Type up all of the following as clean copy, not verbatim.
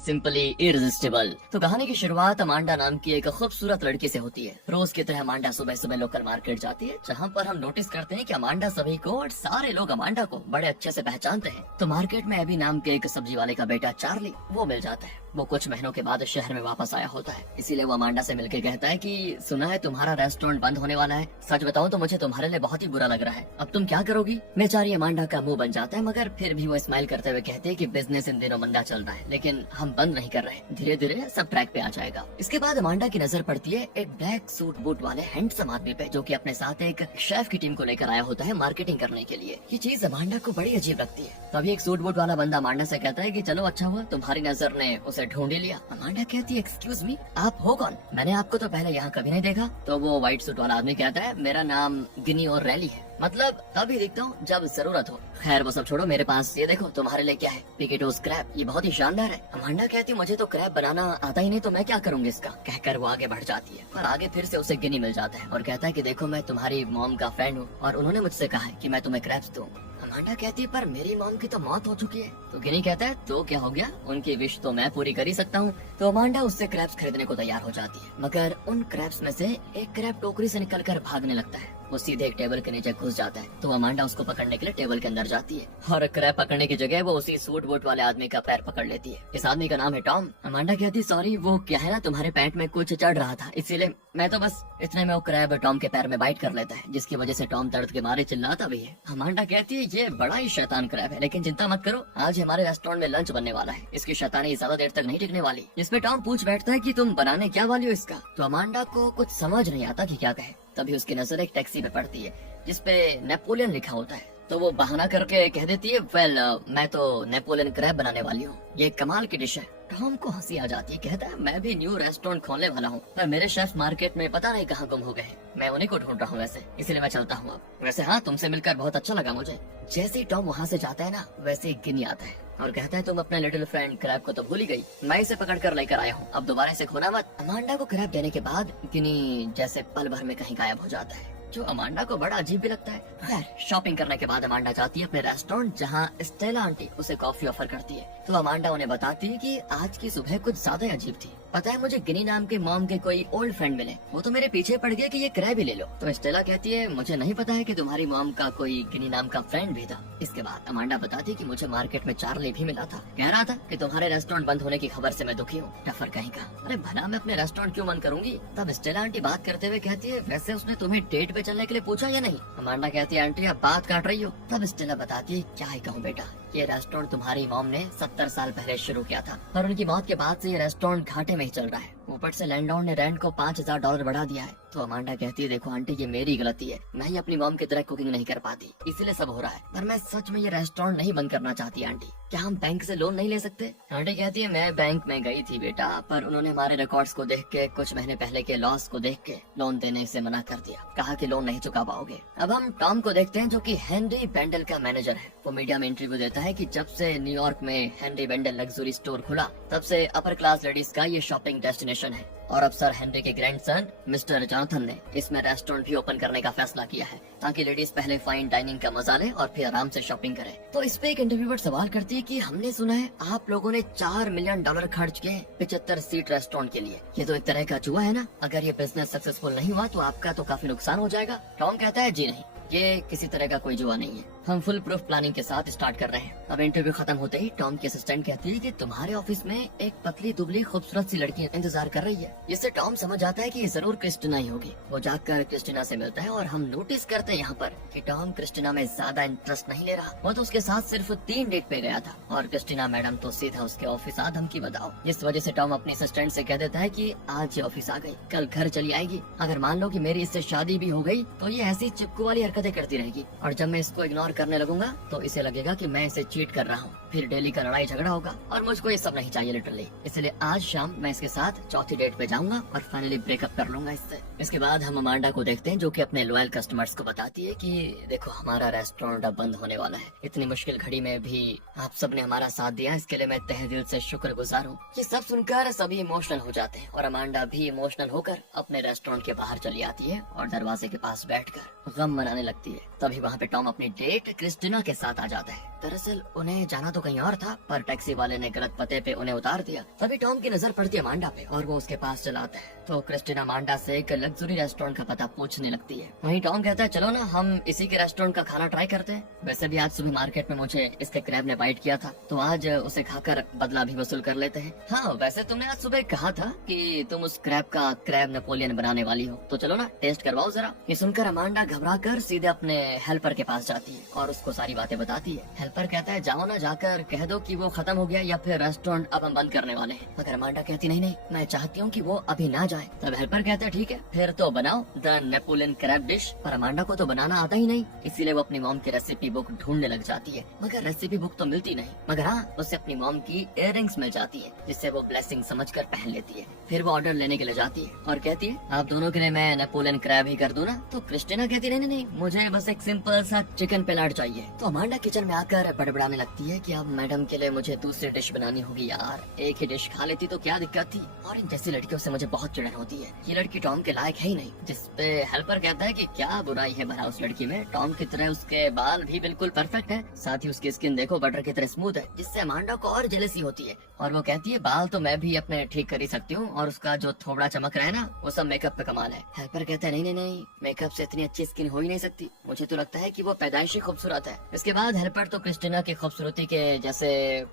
Simply irresistible. तो कहानी की शुरुआत अमांडा नाम की एक खूबसूरत लड़की से होती है। रोज की तरह अमांडा सुबह सुबह लोकल मार्केट जाती है, जहाँ पर हम नोटिस करते हैं कि अमांडा सभी को और सारे लोग अमांडा को बड़े अच्छे से पहचानते हैं। तो मार्केट में एबी नाम के एक सब्जी वाले का बेटा चार्ली वो मिल जाता है। वो कुछ महीनों के बाद शहर में वापस आया होता है, इसीलिए वो अमांडा से मिलकर कहता है कि सुना है तुम्हारा रेस्टोरेंट बंद होने वाला है। सच बताऊं तो मुझे तुम्हारे लिए बहुत ही बुरा लग रहा है, अब तुम क्या करोगी? बेचारी अमांडा का मुंह बन जाता है, मगर फिर भी वो स्माइल करते हुए कहते हैं कि बिजनेस इन दिनों मंदा चल रहा है, लेकिन हम बंद नहीं कर रहे, धीरे धीरे सब ट्रैक पे आ जाएगा। इसके बाद अमांडा की नजर पड़ती है एक ब्लैक सूट बूट वाले हैंडसम आदमी पे, जो कि अपने साथ एक शेफ की टीम को लेकर आया होता है मार्केटिंग करने के लिए। ये चीज अमांडा को बड़ी अजीब लगती है। तभी एक सूट बूट वाला बंदा अमांडा से कहता है कि चलो अच्छा हुआ तुम्हारी नजर ने उसे ढूंढ ही लिया। अमांडा कहती है एक्सक्यूज मी, आप हो कौन? मैंने आपको तो पहले यहाँ कभी नहीं देखा। तो वो व्हाइट सूट वाला आदमी कहता है मेरा नाम गिनी और रैली है, मतलब तभी दिखता हूँ जब जरूरत हो। खैर वो सब छोड़ो, मेरे पास ये देखो तुम्हारे लिए क्या है, पिकेटोस क्रैब, ये बहुत ही शानदार है। अमांडा कहती मुझे तो क्रैब बनाना आता ही नहीं, तो मैं क्या करूँगी इसका। कहकर वो आगे बढ़ जाती है, पर आगे फिर से उसे गिनी मिल जाता है और कहता है कि देखो मैं तुम्हारी मॉम का फ्रेंड हूँ और उन्होंने मुझसे कहा है कि मैं तुम्हें क्रैब्स दूँ। अमांडा कहती है पर मेरी मॉम की तो मौत हो चुकी है। तो गिनी कहता है तो क्या हो गया, उनकी विश तो मैं पूरी कर ही सकता हूँ। तो अमांडा उससे क्रैब्स खरीदने को तैयार हो जाती है, मगर उन क्रैब्स में से एक क्रैब टोकरी से निकलकर भागने लगता है। वो सीधे एक टेबल के नीचे घुस जाता है। तो अमांडा उसको पकड़ने के लिए टेबल के अंदर जाती है और क्रैब पकड़ने की जगह वो उसी सूट बूट वाले आदमी का पैर पकड़ लेती है। इस आदमी का नाम है टॉम। अमांडा कहती सॉरी, वो क्या है ना तुम्हारे पैंट में कुछ चढ़ रहा था, इसीलिए मैं तो बस इतने में वो क्रैब टॉम के पैर में बाइट कर लेता है, जिसकी वजह से टॉम दर्द के मारे चिल्लाता भी है। अमांडा कहती है ये बड़ा ही शैतान क्रैब है, लेकिन चिंता मत करो, आज हमारे रेस्टोरेंट में लंच बनने वाला है, इसकी शैतानी ज्यादा देर तक नहीं टिकने वाली। जिसमें टॉम पूछ बैठता है कि तुम बनाने क्या वाली हो इसका। तो अमांडा को कुछ समझ नहीं आता कि क्या कहे। तभी उसकी नजर एक टैक्सी पे पड़ती है जिसपे नेपोलियन लिखा होता है। तो वो बहाना करके कह देती है वेल मैं तो नेपोलियन क्रैब बनाने वाली हूँ, ये कमाल की डिश है। टॉम को हंसी आ जाती है, कहता है मैं भी न्यू रेस्टोरेंट खोलने वाला हूँ, पर मेरे शेफ मार्केट में पता नहीं कहाँ गुम हो गए, मैं उन्हीं को ढूंढ रहा हूँ वैसे, इसीलिए मैं चलता हूँ अब। वैसे हाँ, तुमसे मिलकर बहुत अच्छा लगा मुझे। जैसे ही टॉम वहाँ से जाता है ना, वैसे ही गिनी आता है और कहता है तुम अपने लिटिल फ्रेंड क्रैब को तो भूल ही गई, मैं इसे पकड़ कर लेकर आया हूँ, अब दोबारा इसे खोना मत। अमांडा को क्रैब देने के बाद गिनी जैसे पल भर में कहीं गायब हो जाता है, जो अमांडा को बड़ा अजीब भी लगता है। खैर शॉपिंग करने के बाद अमांडा जाती है अपने रेस्टोरेंट, जहाँ स्टेला आंटी उसे कॉफी ऑफर करती है। तो अमांडा उन्हें बताती है कि आज की सुबह कुछ ज्यादा ही अजीब थी। पता है मुझे गिनी नाम के मॉम के कोई ओल्ड फ्रेंड मिले, वो तो मेरे पीछे पड़ गया कि ये क्रैब ही ले लो। तो स्टेला कहती है मुझे नहीं पता है कि तुम्हारी मॉम का कोई गिनी नाम का फ्रेंड भी था। इसके बाद अमांडा बताती है कि मुझे मार्केट में चार्ली भी मिला था, कह रहा था कि तुम्हारे रेस्टोरेंट बंद होने की खबर से मैं दुखी हूँ। टफर कहीं का, अरे भला मैं अपने रेस्टोरेंट क्यों बंद करूंगी। तब स्टेला आंटी बात करते हुए कहती है वैसे उसने तुम्हें डेट पे चलने के लिए पूछा या नहीं। अमांडा कहती है आंटी आप बात काट रही हो। तब स्टेला बताती है क्या ही कहूँ बेटा, ये रेस्टोरेंट तुम्हारी मॉम ने 70 साल पहले शुरू किया था, पर उनकी मौत के बाद से ये रेस्टोरेंट घाटे में ही चल रहा है, ऊपर से लैंडलॉर्ड ने रेंट को $5000 बढ़ा दिया है। तो अमांडा कहती है देखो आंटी ये मेरी गलती है, मैं ही अपनी मॉम की तरह कुकिंग नहीं कर पाती, इसीलिए सब हो रहा है, पर मैं सच में ये रेस्टोरेंट नहीं बंद करना चाहती। आंटी क्या हम बैंक से लोन नहीं ले सकते? आंटी कहती है मैं बैंक में गई थी बेटा, पर उन्होंने हमारे रिकॉर्ड्स को देख के कुछ महीने पहले के लॉस को देख के लोन देने से मना कर दिया, कहा कि लोन नहीं चुका पाओगे। अब हम टॉम को देखते हैं जो कि हेनरी बेंडल का मैनेजर है। वो मीडिया में इंटरव्यू देता है कि जब से न्यूयॉर्क में हेनरी बेंडल लग्जरी स्टोर खुला, तब से अपर क्लास लेडीज का ये शॉपिंग डेस्टिनेशन है, और अब सर हेनरी के ग्रैंडसन मिस्टर जॉनथन ने इसमें रेस्टोरेंट भी ओपन करने का फैसला किया है, ताकि लेडीज पहले फाइन डाइनिंग का मजा ले और फिर आराम से शॉपिंग करें। तो इस पे एक इंटरव्यूअर सवाल करती है कि हमने सुना है आप लोगों ने $4 मिलियन खर्च किए 75 सीट रेस्टोरेंट के लिए, ये तो एक तरह का जुआ है ना, अगर ये बिजनेस सक्सेसफुल नहीं हुआ तो आपका तो काफी नुकसान हो जाएगा। टॉम कहता है जी नहीं, ये किसी तरह का कोई जुआ नहीं है, हम फुल प्रूफ प्लानिंग के साथ स्टार्ट कर रहे हैं। अब इंटरव्यू खत्म होते ही टॉम की असिस्टेंट कहती है कि तुम्हारे ऑफिस में एक पतली दुबली खूबसूरत सी लड़की इंतजार कर रही है, जिससे टॉम समझ जाता है कि ये जरूर क्रिस्टिना ही होगी। वो जाकर क्रिस्टिना से मिलता है और हम नोटिस करते हैं यहाँ पर कि टॉम क्रिस्टिना में ज्यादा इंटरेस्ट नहीं ले रहा, वो तो उसके साथ सिर्फ 3 डेट पे गया था और क्रिस्टिना मैडम तो सीधा उसके ऑफिस आ धमकी बताओ। इस वजह से टॉम अपनी असिस्टेंट से कह देता है कि आज ये ऑफिस आ गई, कल घर चली आएगी, अगर मान लो कि मेरी इससे शादी भी हो गई तो ये ऐसी चिपकू वाली हरकतें करती रहेगी, और जब मैं इसको इग्नोर करने लगूंगा तो इसे लगेगा कि मैं इसे चीट कर रहा हूँ, फिर डेली का लड़ाई झगड़ा होगा और मुझको ये सब नहीं चाहिए लिटरली। इसलिए आज शाम मैं इसके साथ चौथी डेट पे जाऊंगा और फाइनली ब्रेकअप कर लूंगा इससे। इसके बाद हम अमांडा को देखते हैं जो कि अपने लॉयल कस्टमर्स को बताती है कि देखो हमारा रेस्टोरेंट अब बंद होने वाला है, इतनी मुश्किल घड़ी में भी आप सबने हमारा साथ दिया, इसके लिए मैं तहे दिल से शुक्रगुजार हूँ। ये सब सुनकर सभी इमोशनल हो जाते हैं और अमांडा भी इमोशनल होकर अपने रेस्टोरेंट के बाहर चली आती है और दरवाजे के पास बैठकर गम मनाने लगती है। तभी वहाँ पे टॉम अपनी डेट फ्लाइट क्रिस्टिना के साथ आ जाता है। दरअसल उन्हें जाना तो कहीं और था, पर टैक्सी वाले ने गलत पते पे उन्हें उतार दिया। तभी टॉम की नजर पड़ती है अमांडा पे और वो उसके पास चला आता है। तो क्रिस्टिना अमांडा से एक लग्जरी रेस्टोरेंट का पता पूछने लगती है। वहीं टॉम कहता है चलो ना हम इसी के रेस्टोरेंट का खाना ट्राई करते हैं। वैसे भी आज सुबह मार्केट में मुझे इसके क्रैब ने बाइट किया था, तो आज उसे खाकर बदला भी वसूल कर लेते हैं। हाँ वैसे तुमने आज सुबह कहा था कि तुम उस क्रैब का क्रैब नेपोलियन बनाने वाली हो, तो चलो ना टेस्ट करवाओ जरा। ये सुनकर अमांडा घबराकर सीधे अपने हेल्पर के पास जाती है और उसको सारी बातें बताती है। हेल्पर कहता है जाओ ना, जाकर कह दो कि वो खत्म हो गया या फिर रेस्टोरेंट अब हम बंद करने वाले हैं। मगर अमांडा कहती नहीं नहीं, मैं चाहती हूँ कि वो अभी ना जाए। तब हेल्पर कहता है ठीक है फिर तो बनाओ द नेपोलियन क्रैब डिश। पर अमांडा को तो बनाना आता ही नहीं, इसीलिए वो अपनी मॉम की रेसिपी बुक ढूंढने लग जाती है। मगर रेसिपी बुक तो मिलती नहीं, मगर हाँ उसे अपनी मॉम की इयररिंग्स मिल जाती है, जिससे वो ब्लेसिंग समझकर पहन लेती है। फिर वो ऑर्डर लेने के लिए जाती है और कहती है आप दोनों के लिए मैं नेपोलियन क्रैब ही कर दूं ना। तो क्रिस्टिना कहती नहीं नहीं, मुझे बस एक सिंपल सा चिकन पेलाट चाहिए। तो अमांडा किचन में आकर बड़बड़ाने लगती है कि अब मैडम के लिए मुझे दूसरी डिश बनानी होगी। यार एक ही डिश खा लेती तो क्या दिक्कत थी, और इन जैसी लड़कियों से मुझे बहुत चिढ़न होती है। ये लड़की टॉम के लायक है ही नहीं। जिसपे हेल्पर कहता है कि क्या बुराई है भला उस लड़की में, टॉम की तरह उसके बाल भी बिल्कुल परफेक्ट है, साथ ही उसकी स्किन देखो बटर की तरह स्मूथ है, जिससे अमांडा को और जेलसी होती है। और वो कहती है बाल तो मैं भी अपने ठीक कर ही सकती हूँ, और उसका जो थोबड़ा चमक रहा है ना वो सब मेकअप पे कमाल है। हेल्पर कहता है नहीं नहीं नहीं, मेकअप से इतनी अच्छी स्किन हो ही नहीं सकती, मुझे तो लगता है कि वो पैदाइशी खूबसूरत है। इसके बाद हेल्पर तो क्रिस्टिना की खूबसूरती के जैसे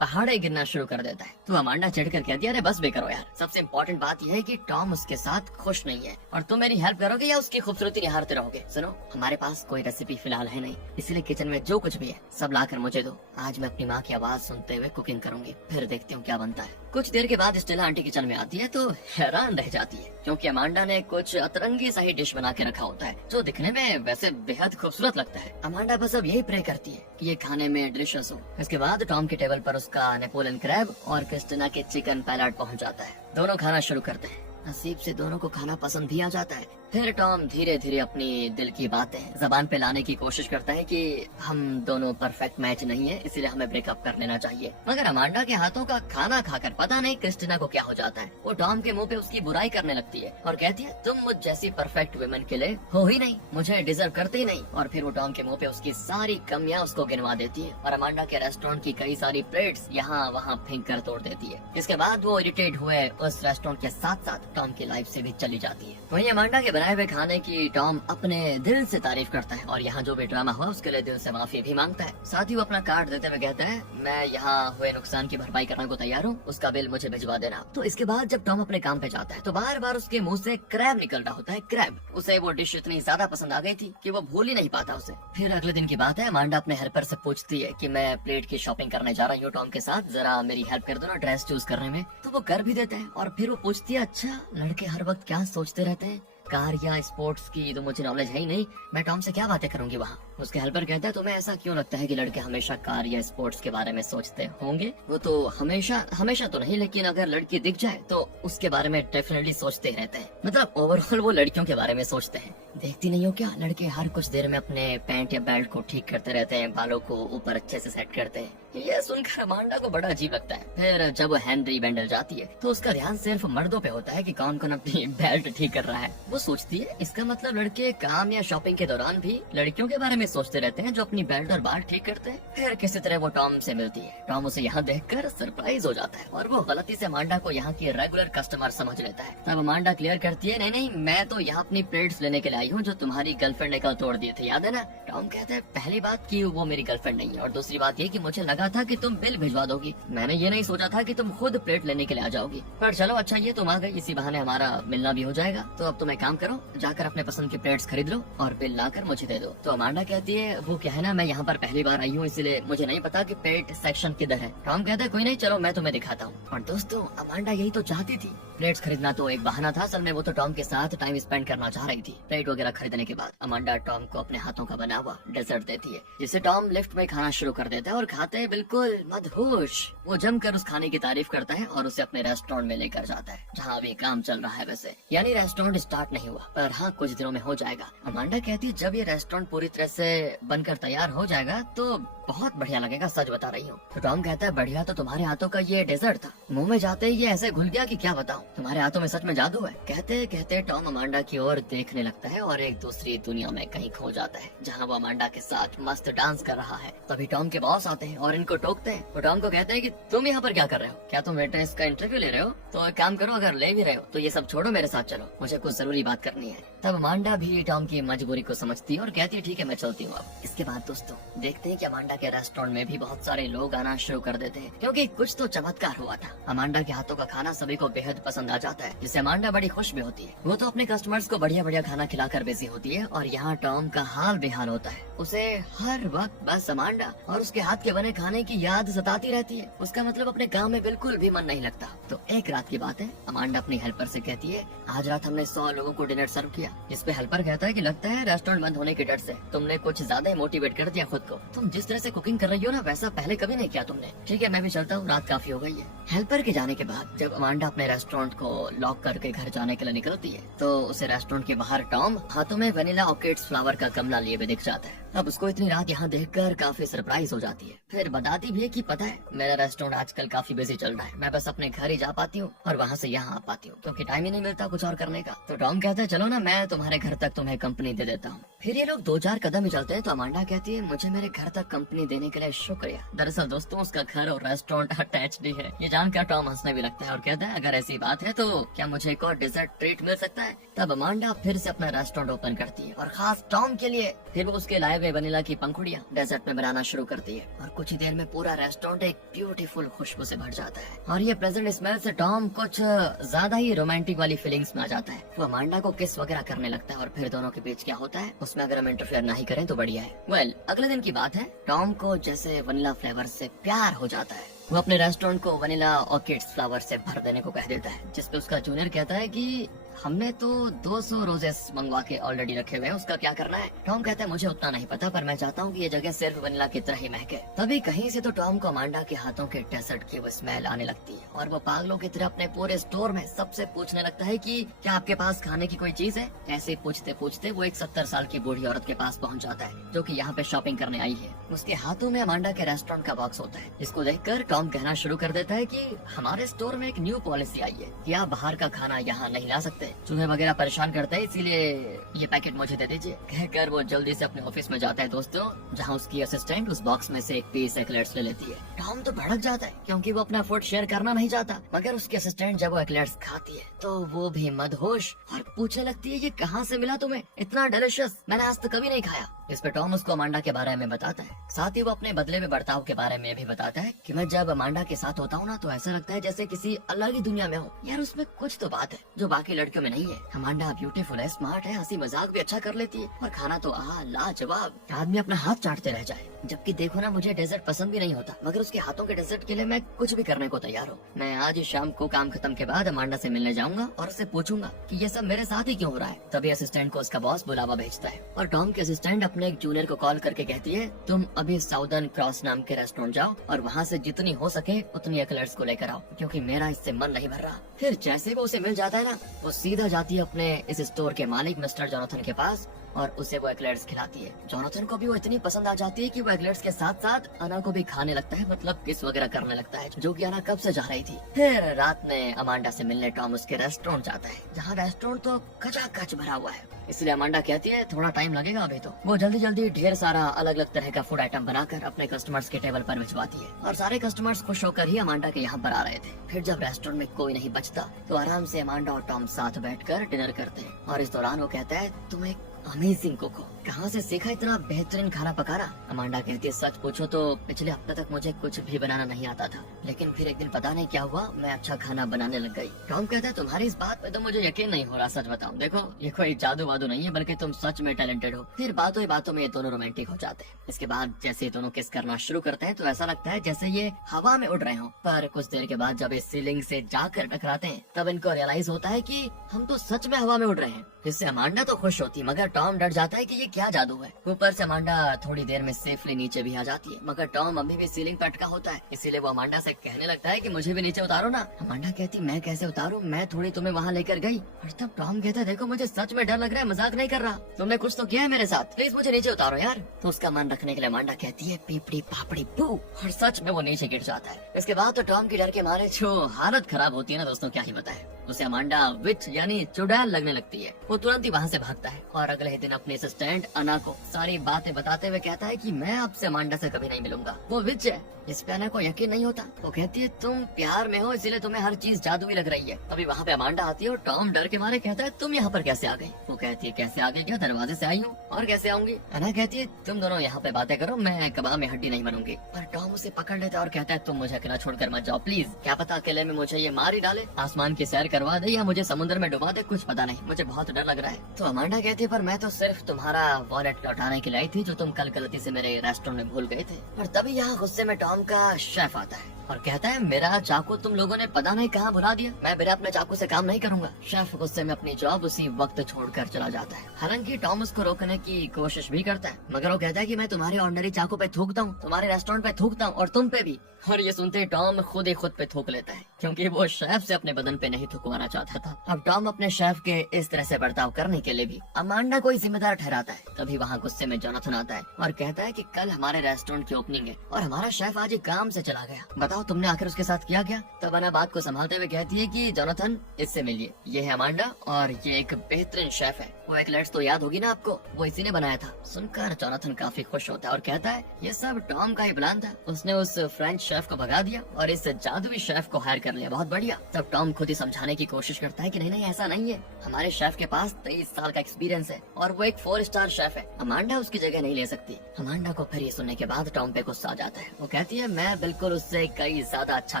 पहाड़े गिरना शुरू कर देता है। तो अमांडा चिढ़कर कहती है अरे बस बे करो यार, सबसे इम्पोर्टेंट बात यह है कि टॉम उसके साथ खुश नहीं है और तुम मेरी हेल्प करोगे या उसकी खूबसूरती निहारते रहोगे। सुनो हमारे पास कोई रेसिपी फिलहाल है नहीं, इसीलिए किचन में जो कुछ भी है सब लाकर मुझे दो। आज मैं अपनी माँ की आवाज सुनते हुए कुकिंग करूंगी, फिर देखती हूँ क्या बनता है। कुछ देर के बाद स्टेला आंटी किचन में आती है तो हैरान रह जाती है, क्योंकि अमांडा ने कुछ अतरंगी सा ही डिश बना के रखा होता है, जो दिखने में वैसे बेहद खूबसूरत लगता है। अमांडा बस अब यही प्रे करती है कि ये खाने में डिलीशियस हो। इसके बाद टॉम के टेबल पर उसका नेपोलियन क्रैब और क्रिस्टिना के चिकन पैलाट पहुंच जाता है। दोनों खाना शुरू करते हैं। नसीब से दोनों को खाना पसंद भी आ जाता है। फिर टॉम धीरे धीरे अपनी दिल की बातें जबान पे लाने की कोशिश करता है कि हम दोनों परफेक्ट मैच नहीं है, इसलिए हमें ब्रेकअप कर लेना चाहिए। मगर अमांडा के हाथों का खाना खाकर पता नहीं क्रिस्टिना को क्या हो जाता है, वो टॉम के मुंह पे उसकी बुराई करने लगती है और कहती है तुम मुझ जैसी परफेक्ट वुमेन के लिए हो ही नहीं, मुझे डिजर्व करते ही नहीं। और फिर वो टॉम के मुंह पे उसकी सारी कमियां उसको गिनवा देती है और अमांडा के रेस्टोरेंट की कई सारी प्लेट्स यहाँ वहाँ फेंक कर तोड़ देती है। इसके बाद वो इरिटेट हुए उस रेस्टोरेंट के साथ साथ टॉम की लाइफ से भी चली जाती है। वहीं अमांडा के बनाए हुए खाने की टॉम अपने दिल से तारीफ करता है और यहाँ जो भी ड्रामा हुआ उसके लिए दिल से माफी भी मांगता है। साथ ही वो अपना कार्ड देते हुए कहता है मैं यहाँ हुए नुकसान की भरपाई करने को तैयार हूँ, उसका बिल मुझे भिजवा देना। तो इसके बाद जब टॉम अपने काम पे जाता है तो बार बार उसके मुंह से क्रैब निकल रहा होता है। क्रैब उसे वो डिश इतनी ज्यादा पसंद आ गई थी कि वो भूल ही नहीं पाता उसे। फिर अगले दिन की बात है, अमांडा अपने हेल्पर से पूछती है कि मैं प्लेट की शॉपिंग करने जा रही हूँ टॉम के साथ, जरा मेरी हेल्प कर दो ना ड्रेस चूज करने में। तो वो कर भी देता है और फिर वो पूछती है अच्छा लड़के हर वक्त क्या सोचते रहते हैं, कार या स्पोर्ट्स की तो मुझे नॉलेज है ही नहीं, मैं टॉम से क्या बातें करूंगी वहाँ। उसके हेल्पर कहता है तुम्हें ऐसा क्यों लगता है कि लड़के हमेशा कार या स्पोर्ट्स के बारे में सोचते होंगे? वो तो हमेशा तो नहीं, लेकिन अगर लड़की दिख जाए तो उसके बारे में डेफिनेटली सोचते ही रहते हैं। मतलब ओवरऑल वो लड़कियों के बारे में सोचते हैं। देखती नहीं हो क्या, लड़के हर कुछ देर में अपने पैंट या बेल्ट को ठीक करते रहते हैं, बालों को ऊपर अच्छे से सेट करते हैं। ये सुनकर अमांडा को बड़ा अजीब लगता है। फिर जब वो हेनरी बेंडल जाती है तो उसका ध्यान सिर्फ मर्दों पे होता है कि कौन कौन अपनी बेल्ट ठीक कर रहा है। वो सोचती है इसका मतलब लड़के काम या शॉपिंग के दौरान भी लड़कियों के बारे में सोचते रहते हैं जो अपनी बेल्ट और बाल ठीक करते हैं। फिर किसी तरह वो टॉम से मिलती है। टॉम उसे यहाँ देखकर सरप्राइज हो जाता है और वो गलती से अमांडा को यहाँ की रेगुलर कस्टमर समझ लेता है। तब अमांडा क्लियर करती है नहीं नहीं, मैं तो यहाँ अपनी प्लेट्स लेने के लिए आई हूँ जो तुम्हारी गर्लफ्रेंड ने कल तोड़ दिए थे, याद है ना? टॉम कहता है पहली बात की वो मेरी गर्लफ्रेंड नहीं है और दूसरी बात ये कि मुझे लगा था कि तुम बिल भिजवा दोगी, मैंने ये नहीं सोचा था कि तुम खुद प्लेट लेने के लिए आ जाओगी। पर चलो अच्छा ये तुम आ गई, इसी बहाने हमारा मिलना भी हो जाएगा। तो अब तुम एक काम करो, जाकर अपने पसंद की प्लेट्स खरीद लो और बिल लाकर मुझे दे दो। तो अमांडा कहती है वो क्या है ना, मैं यहाँ पर पहली बार आई हूँ इसलिए मुझे नहीं पता कि प्लेट सेक्शन किधर है। टॉम कहता है कोई नहीं, चलो मैं तुम्हें दिखाता हूँ। और दोस्तों अमांडा यही तो चाहती थी। प्लेट्स खरीदना तो एक बहाना था, असल में वो तो टॉम के साथ टाइम स्पेंड करना चाह रही थी। प्लेट वगैरह खरीदने के बाद अमांडा टॉम को अपने हाथों का बना हुआ डेजर्ट देती है, जिसे टॉम लिफ्ट में खाना शुरू कर देता है और खाते है बिल्कुल मदहोश। वो जमकर उस खाने की तारीफ करता है और उसे अपने रेस्टोरेंट में लेकर जाता है जहाँ अभी काम चल रहा है। वैसे यानी रेस्टोरेंट स्टार्ट नहीं हुआ, पर हाँ कुछ दिनों में हो जाएगा। अमांडा कहती है जब ये रेस्टोरेंट पूरी तरह से बनकर तैयार हो जाएगा तो बहुत बढ़िया लगेगा, सच बता रही हूँ। तो टॉम कहता है बढ़िया, तो तुम्हारे हाथों का ये डेजर्ट था, मुंह में जाते ही ये ऐसे घुल गया कि क्या बताऊं, तुम्हारे हाथों में सच में जादू है। कहते कहते टॉम अमांडा की ओर देखने लगता है और एक दूसरी दुनिया में कहीं खो जाता है, जहाँ वो अमांडा के साथ मस्त डांस कर रहा है। तभी टॉम के बॉस आते हैं और इनको टोकते हैं। तो टॉम को कहते हैं कि तुम यहाँ पर क्या कर रहे हो, क्या तुम वेटनेस का इंटरव्यू ले रहे हो? तो एक काम करो, अगर ले भी रहे हो तो ये सब छोड़ो, मेरे साथ चलो, मुझे कुछ जरूरी बात करनी है। तब अमांडा भी टॉम की मजबूरी को समझती है और कहती है ठीक है, मैं चलती हूँ। अब इसके बाद दोस्तों देखते हैं कि अमांडा के रेस्टोरेंट में भी बहुत सारे लोग आना शुरू कर देते हैं, क्योंकि कुछ तो चमत्कार हुआ था। अमांडा के हाथों का खाना सभी को बेहद पसंद आ जाता है, जिससे अमांडा बड़ी खुश भी होती है। वो तो अपने कस्टमर्स को बढ़िया बढ़िया खाना खिलाकर बिजी होती है और यहाँ टॉम का हाल बेहाल होता है। उसे हर वक्त बस अमांडा और उसके हाथ के बने खाने की याद सताती रहती है। उसका मतलब अपने काम में बिल्कुल भी मन नहीं लगता। तो एक रात की बात है, अमांडा अपनी हेल्पर से कहती है आज रात हमने 100 लोगों को डिनर सर्व किया। जिस पे हेल्पर कहता है कि लगता है रेस्टोरेंट बंद होने के डर से तुमने कुछ ज्यादा ही मोटिवेट कर दिया खुद को। तुम जिस तरह से कुकिंग कर रही हो ना, वैसा पहले कभी नहीं किया तुमने। ठीक है, मैं भी चलता हूँ, रात काफी हो गई है। हेल्पर के जाने के बाद जब अमांडा अपने रेस्टोरेंट को लॉक करके घर जाने के लिए निकलती है, तो उसे रेस्टोरेंट के बाहर टॉम हाथों में वनीला ऑर्किड्स फ्लावर का गमला लिए हुए दिख जाता है। अब उसको इतनी रात यहाँ देखकर काफी सरप्राइज हो जाती है। फिर बताती भी है कि पता है मेरा रेस्टोरेंट आजकल काफी बिजी चल रहा है, मैं बस अपने घर ही जा पाती हूँ और वहाँ से यहाँ आ पाती हूँ, क्योंकि टाइम ही नहीं मिलता कुछ और करने का। तो टॉम कहता है चलो ना, मैं तुम्हारे घर तक तुम्हें कंपनी दे देता हूँ। फिर ये लोग 2-4 कदम ही चलते हैं तो अमांडा कहती है मुझे मेरे घर तक कंपनी देने के लिए शुक्रिया। दरअसल दोस्तों उसका घर और रेस्टोरेंट अटैच्ड ही है। ये जानकर टॉम हंसने भी लगता है और कहता है अगर ऐसी बात है तो क्या मुझे एक और डिजर्ट ट्रीट मिल सकता है? तब अमांडा फिर से अपना रेस्टोरेंट ओपन करती है और खास टॉम के लिए। फिर वो उसके लाए हुए वनीला की पंखुड़ियाँ डेजर्ट में बनाना शुरू करती है और कुछ ही देर में पूरा रेस्टोरेंट एक ब्यूटीफुल खुशबू से भर जाता है। और ये प्लेजेंट स्मेल से टॉम कुछ ज्यादा ही रोमांटिक वाली फीलिंग्स में आ जाता है। वो अमांडा को किस वगैरह करने लगता है और फिर दोनों के बीच क्या होता है उसमें अगर हम इंटरफेयर नहीं करें तो बढ़िया है। वेल, अगले दिन की बात है, टॉम को जैसे वनीला फ्लेवर से प्यार हो जाता है। वो अपने रेस्टोरेंट को वनीला ऑर्किड्स फ्लावर से भर देने को कह देता है, जिसपे उसका जूनियर कहता है कि हमने तो 200 रोजेस मंगवा के ऑलरेडी रखे हुए हैं, उसका क्या करना है? टॉम कहता है मुझे उतना नहीं पता, पर मैं चाहता हूँ कि ये जगह सिर्फ वनीला की तरह ही महके। तभी कहीं से तो टॉम को अमांडा के हाथों के डेजर्ट की वो स्मेल आने लगती है और वो पागलों की तरह अपने पूरे स्टोर में सबसे पूछने लगता है कि क्या आपके पास खाने की कोई चीज है? ऐसे पूछते पूछते वो एक 70 साल की बूढ़ी औरत के पास पहुँच जाता है, जो की यहाँ पे शॉपिंग करने आई है। उसके हाथों में अमांडा के रेस्टोरेंट का बॉक्स होता है, जिसको देखकर टॉम कहना शुरू कर देता है कि हमारे स्टोर में एक न्यू पॉलिसी आई है कि आप बाहर का खाना यहाँ नहीं ला सकते, चूहे वगैरह परेशान करते हैं, इसीलिए ये पैकेट मुझे दे दीजिए। कहकर वो जल्दी से अपने ऑफिस में जाता है दोस्तों, जहाँ उसकी असिस्टेंट उस बॉक्स में से एक पीस एक्लेट्स ले लेती है। टॉम तो भड़क जाता है क्योंकि वो अपना फूड शेयर करना नहीं चाहता, मगर उसकी असिस्टेंट जब वो एक्लेट्स खाती है तो वो भी मदहोश और पूछने लगती है ये कहाँ से मिला तुम्हें, इतना डिलिशियस, मैंने आज तक कभी नहीं खाया। इस पे टॉम उसको अमांडा के बारे में बताता है, साथ ही वो अपने बदले में बर्ताव के बारे में भी बताता है कि मैं जब अमांडा के साथ होता हूँ ना तो ऐसा लगता है जैसे किसी अलग ही दुनिया में हूँ। यार उसमें कुछ तो बात है जो बाकी लड़कियों में नहीं है। अमांडा ब्यूटीफुल है, स्मार्ट है, हंसी मजाक भी अच्छा कर लेती है और खाना तो लाजवाब, आदमी अपना हाथ चाटते रह जाए। जबकि देखो ना, मुझे डेजर्ट पसंद भी नहीं होता, मगर उसके हाथों के डेजर्ट के लिए मैं कुछ भी करने को तैयार हूँ। मैं आज ही शाम को काम खत्म के बाद अमांडा से मिलने जाऊंगा और उससे पूछूंगा कि ये सब मेरे साथ ही क्यों हो रहा है। तभी असिस्टेंट को उसका बॉस बुलावा भेजता है और टॉम के असिस्टेंट अपने एक जूनियर को कॉल करके कहती है तुम अभी साउदर्न क्रॉस नाम के रेस्टोरेंट जाओ और वहाँ से जितनी हो सके उतनी एक्लेट्स को लेकर आओ, क्योंकि मेरा इससे मन नहीं भर रहा। फिर जैसे वो उसे मिल जाता है ना, वो सीधा जाती है अपने इस स्टोर के मालिक मिस्टर जोनाथन के पास और उसे वो एक्लेट्स खिलाती है। जोनाथन को भी वो इतनी पसंद आ जाती है कि वो एक्लेट्स के साथ साथ अना को भी खाने लगता है, मतलब किस वगैरह करने लगता है, जो कि अना कब से जा रही थी। फिर रात में अमांडा से मिलने टॉम उसके रेस्टोरेंट जाता है, जहाँ रेस्टोरेंट तो खचाखच भरा हुआ है। इसलिए अमांडा कहती है थोड़ा टाइम लगेगा अभी तो। वो जल्दी जल्दी ढेर सारा अलग अलग तरह का फूड आइटम बनाकर अपने कस्टमर्स के टेबल पर भिजवाती है और सारे कस्टमर्स खुश होकर ही अमांडा के यहाँ पर आ रहे थे। फिर जब रेस्टोरेंट में कोई नहीं बचता तो आराम से अमांडा और टॉम साथ बैठकर डिनर करते हैं और इस दौरान वो कहता है तुम एक अमेजिंग कुक हो, कहाँ से सीखा इतना बेहतरीन खाना पकाना? अमांडा कहती है सच पूछो तो पिछले हफ्ते तक मुझे कुछ भी बनाना नहीं आता था, लेकिन फिर एक दिन पता नहीं क्या हुआ मैं अच्छा खाना बनाने लग गई। टॉम कहता है तुम्हारी इस बात पे तो मुझे यकीन नहीं हो रहा, सच बताऊं, देखो ये कोई जादू वादू नहीं है, बल्कि तुम सच में टैलेंटेड हो। फिर बातों ही बातों में ये दोनों रोमांटिक हो जाते हैं। इसके बाद जैसे ये दोनों किस करना शुरू करते हैं तो ऐसा लगता है जैसे ये हवा में उड़ रहे हो, पर कुछ देर के बाद जब इस सीलिंग से जाकर टकराते हैं तब इनको रियलाइज होता है कि हम तो सच में हवा में उड़ रहे हैं। इससे अमांडा तो खुश होती, मगर टॉम डर जाता है कि ये क्या जादू है। ऊपर से अमांडा थोड़ी देर में सेफली नीचे भी आ जाती है, मगर टॉम अभी भी सीलिंग पे अटका होता है, इसीलिए वो अमांडा से कहने लगता है कि मुझे भी नीचे उतारो ना। अमांडा कहती मैं कैसे उतारूं, मैं थोड़ी तुम्हें वहाँ लेकर गई। और तब टॉम कहता है देखो मुझे सच में डर लग रहा है, मजाक नहीं कर रहा, तुमने कुछ तो किया है मेरे साथ, प्लीज मुझे नीचे उतारो यार। तो उसका मन रखने के लिए अमांडा कहती है पीपड़ी पापड़ी पू, और सच में वो नीचे गिर जाता है। इसके बाद तो टॉम की डर के मारे जो हालत खराब होती है ना दोस्तों, क्या ही बताए। उसे अमांडा विच यानी चुड़ैल लगने लगती है। वो तुरंत ही वहाँ से भागता है और अगले ही दिन अपने असिस्टेंट अना को सारी बातें बताते हुए कहता है कि मैं आपसे अमांडा से कभी नहीं मिलूंगा, वो विच है। इस पे अना को यकीन नहीं होता। वो कहती है तुम प्यार में हो इसीलिए तुम्हें हर चीज जादुई लग रही है। अभी वहाँ पे अमांडा आती है और टॉम डर के मारे कहता है तुम यहाँ पर कैसे आ गई। वो कहती है कैसे आ गई, क्या दरवाजे से आई हूँ और कैसे आऊंगी। अना कहती है तुम दोनों यहाँ पे बातें करो, मैं कबाब में हड्डी नहीं बनूंगी। पर टॉम उसे पकड़ लेता है और कहता है तुम मुझे अकेला छोड़कर मत जाओ प्लीज, क्या पता अकेले में मुझे ये मार ही डाले, आसमान की सैर करवा दे या मुझे समुद्र में डुबा दे, कुछ पता नहीं, मुझे बहुत डर लग रहा है। तो अमांडा कहती है पर मैं तो सिर्फ तुम्हारा वॉलेट लौटाने के लिए आई थी जो तुम कल गलती से मेरे रेस्टोरेंट में भूल गए थे। और तभी यहाँ गुस्से में टॉम का शेफ आता है और कहता है मेरा चाकू तुम लोगों ने पता नहीं कहाँ भुला दिया, मैं बिना अपने चाकू से काम नहीं करूंगा। शेफ गुस्से में अपनी जॉब उसी वक्त छोड़कर चला जाता है। हालांकि टॉम उसको रोकने की कोशिश भी करता है, मगर वो कहता है कि मैं तुम्हारे ऑर्डिनरी चाकू पे थूकता हूँ, तुम्हारे रेस्टोरेंट पे थूकता हूँ और तुम पे भी। और ये सुनते टॉम खुद ही खुद पे थूक लेता है, क्योंकि वो शेफ से अपने बदन पे नहीं थूकवाना चाहता था। अब टॉम अपने शेफ के इस तरह से बर्ताव करने के लिए भी अमांडा को ही जिम्मेदार ठहराता है। तभी वहाँ गुस्से में जोनाथन आता है और कहता है कि कल हमारे रेस्टोरेंट की ओपनिंग है और हमारा शेफ आज ही काम से चला गया, बताओ तुमने आखिर उसके साथ किया क्या। तब अना बात को संभालते हुए कहती है कि जोनाथन इससे मिलिए, ये है अमांडा और ये एक बेहतरीन शेफ है, वो एक्लेट्स तो याद होगी ना आपको, वो इसी ने बनाया था। सुनकर जोनाथन काफी खुश होता है और कहता है ये सब टॉम का ही प्लान था, उसने उस फ्रेंच शेफ को भगा दिया और इस जादुई शेफ को हायर कर लिया, बहुत बढ़िया। तब टॉम खुद ही समझाने की कोशिश करता है कि नहीं नहीं ऐसा नहीं है, हमारे शेफ के पास 23 साल का एक्सपीरियंस है और वो एक 4 स्टार शेफ है, अमांडा उसकी जगह नहीं ले सकती। अमांडा को फिर ये सुनने के बाद टॉम पे गुस्सा आ जाता है। वो कहती है मैं बिल्कुल उससे कई ज्यादा अच्छा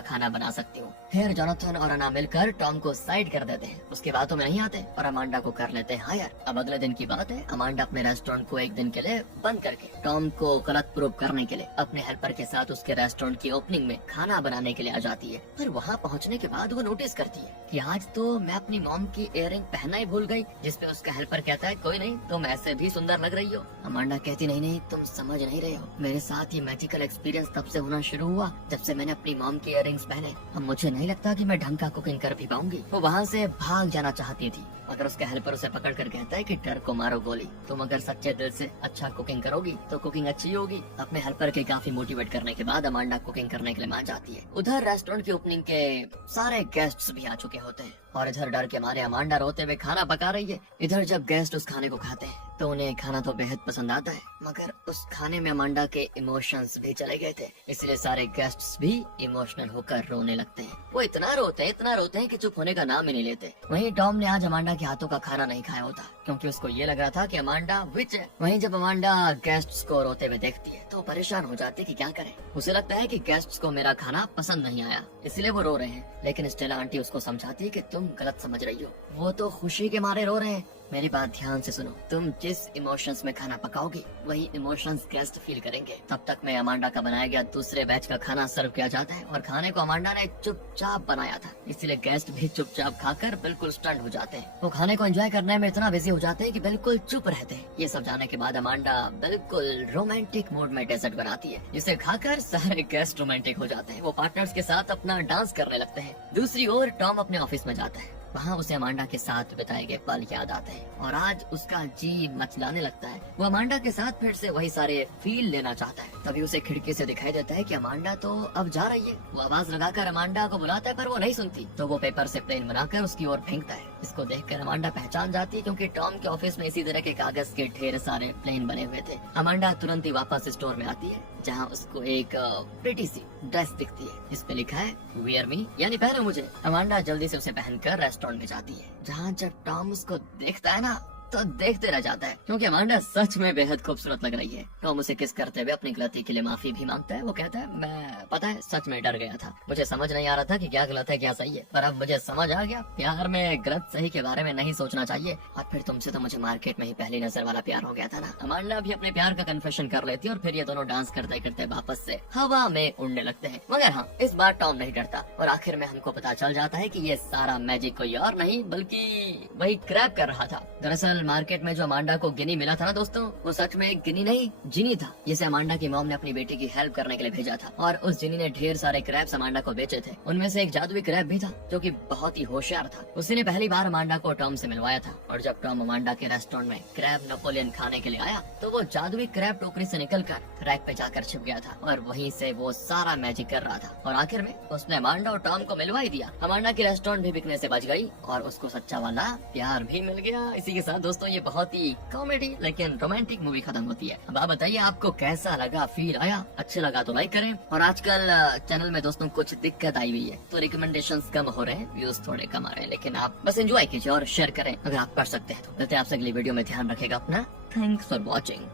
खाना बना सकती हूँ। फिर जोनाथन और अना मिलकर टॉम को साइड कर देते हैं, उसके बातों में नहीं आते और अमांडा को कर लेते हैं हायर। अब अगले दिन की बात है, अमांडा अपने रेस्टोरेंट को एक दिन के लिए बंद करके टॉम को गलत प्रूव करने के लिए अपने हेल्पर के साथ उसके रेस्टोरेंट की ओपनिंग में खाना बनाने के लिए आ जाती है। पर वहाँ पहुँचने के बाद वो नोटिस करती है कि आज तो मैं अपनी मॉम की इयररिंग पहनना ही भूल गई, जिसपे उसका हेल्पर कहता है कोई नहीं तुम ऐसे भी सुंदर लग रही हो। अमांडा कहती नहीं नहीं तुम समझ नहीं रहे हो, मेरे साथ ये मैजिकल एक्सपीरियंस तब से होना शुरू हुआ जब से मैंने अपनी मॉम की इयररिंग्स पहने, अब मुझे नहीं लगता कि मैं ढंग का कुकिंग कर भी पाऊंगी। वो वहाँ से भाग जाना चाहती थी, मगर उसका हेल्पर उसे पकड़ कर कहता है कि डर को मारो गोली, तुम अगर सच्चे दिल से अच्छा कुकिंग करोगी तो कुकिंग अच्छी होगी। अपने हेल्पर के काफी मोटिवेट करने के बाद अमांडा कुकिंग करने के लिए मान जाती है। उधर रेस्टोरेंट की ओपनिंग के सारे गेस्ट्स भी आ चुके होते हैं और इधर डर के मारे अमांडा रोते हुए खाना पका रही है। इधर जब गेस्ट उस खाने को खाते हैं तो उन्हें खाना तो बेहद पसंद आता है, मगर उस खाने में अमांडा के इमोशंस भी चले गए थे, इसलिए सारे गेस्ट्स भी इमोशनल होकर रोने लगते हैं। वो इतना रोते हैं कि चुप होने का नाम ही नहीं लेते। वहीं टॉम ने आज अमांडा के हाथों का खाना नहीं खाया होता, क्योंकि उसको ये लग रहा था कि अमांडा विच है। वहीं जब अमांडा गेस्ट्स को रोते हुए देखती है तो परेशान हो जाती है कि क्या करे। उसे लगता है कि गेस्ट्स को मेरा खाना पसंद नहीं आया, इसलिए वो रो रहे हैं। लेकिन स्टेला आंटी उसको समझाती है कि तुम गलत समझ रही हो, वो तो खुशी के मारे रो रहे हैं। मेरी बात ध्यान से सुनो, तुम जिस इमोशंस में खाना पकाओगी वही इमोशंस गेस्ट फील करेंगे। तब तक मैं अमांडा का बनाया गया दूसरे बैच का खाना सर्व किया जाता है और खाने को अमांडा ने चुपचाप बनाया था, इसलिए गेस्ट भी चुपचाप खाकर बिल्कुल स्टंट हो जाते हैं। वो खाने को एंजॉय करने में इतना बिजी हो जाते हैं कि बिल्कुल चुप रहते हैं। ये सब जाने के बाद अमांडा बिल्कुल रोमांटिक मूड में डेजर्ट बनाती है, जिसे खाकर सारे गेस्ट रोमांटिक हो जाते हैं। वो पार्टनर्स के साथ अपना डांस करने लगते हैं। दूसरी ओर टॉम अपने ऑफिस में जाता है, वहाँ उसे अमांडा के साथ बिताए गए पल याद आते हैं और आज उसका जी मचलाने लगता है। वो अमांडा के साथ फिर से वही सारे फील लेना चाहता है। तभी उसे खिड़की से दिखाई देता है कि अमांडा तो अब जा रही है। वो आवाज लगाकर अमांडा को बुलाता है पर वो नहीं सुनती, तो वो पेपर से प्लेन बनाकर उसकी ओर फेंकता है। इसको देखकर अमांडा पहचान जाती है, क्योंकि टॉम के ऑफिस में इसी तरह के कागज के ढेर सारे प्लेन बने हुए थे। अमांडा तुरंत ही वापस स्टोर में आती है, जहाँ उसको एक प्रिटी सी ड्रेस दिखती है, इस पे लिखा है वियर मी, यानी पहनो मुझे। अमांडा जल्दी से उसे पहनकर रेस्टोरेंट में जाती है, जहाँ जब टॉम उसको देखता है ना तो देखते रह जाता है, क्योंकि अमांडा सच में बेहद खूबसूरत लग रही है। टॉम उसे किस करते हुए अपनी गलती के लिए माफी भी मांगता है। वो कहता है मैं पता है सच में डर गया था, मुझे समझ नहीं आ रहा था कि क्या गलत है क्या सही है, पर अब मुझे समझ आ गया प्यार में गलत सही के बारे में नहीं सोचना चाहिए। और फिर तुमसे तो मुझे मार्केट में ही पहली नजर वाला प्यार हो गया था ना। अमांडा भी अपने प्यार का कन्फेशन कर लेती है और फिर ये दोनों डांस करते करते वापस से हवा में उड़ने लगते हैं। मगर हाँ, इस बार टॉम नहीं डरता और आखिर में हमको पता चल जाता है कि ये सारा मैजिक कोई और नहीं बल्कि वही क्रैब कर रहा था। दरअसल दरअसल मार्केट में जो अमांडा को गिनी मिला था ना दोस्तों, वो सच में एक गिनी नहीं जिनी था, जिसे अमांडा की मॉम ने अपनी बेटी की हेल्प करने के लिए भेजा था। और उस जिनी ने ढेर सारे क्रैब्स अमांडा को बेचे थे। उनमें से एक जादुई क्रैब भी था जो कि बहुत ही होशियार था। उसी ने पहली बार अमांडा को टॉम से मिलवाया था। और जब टॉम अमांडा के रेस्टोरेंट में क्रैब नेपोलियन खाने के लिए आया तो वो जादुई क्रैब टोकरी से निकलकर रैक पे जाकर छिप गया था और वहीं से वो सारा मैजिक कर रहा था। और आखिर में उसने अमांडा और टॉम को मिलवा ही दिया। अमांडा की रेस्टोरेंट भी बिकने से बच गई और उसको सच्चा वाला प्यार भी मिल गया। इसी के साथ दोस्तों ये बहुत ही कॉमेडी लेकिन रोमांटिक मूवी खत्म होती है। अब आप बताइए आपको कैसा लगा, फील आया? अच्छा लगा तो लाइक करें। और आजकल चैनल में दोस्तों कुछ दिक्कत आई हुई है तो रिकमेंडेशंस कम हो रहे हैं, व्यूज थोड़े कम आ रहे हैं, लेकिन आप बस एंजॉय कीजिए और शेयर करें अगर आप कर सकते हैं तो। मिलते हैं आपसे अगली वीडियो में, ध्यान रखेगा अपना। Thanks for watching.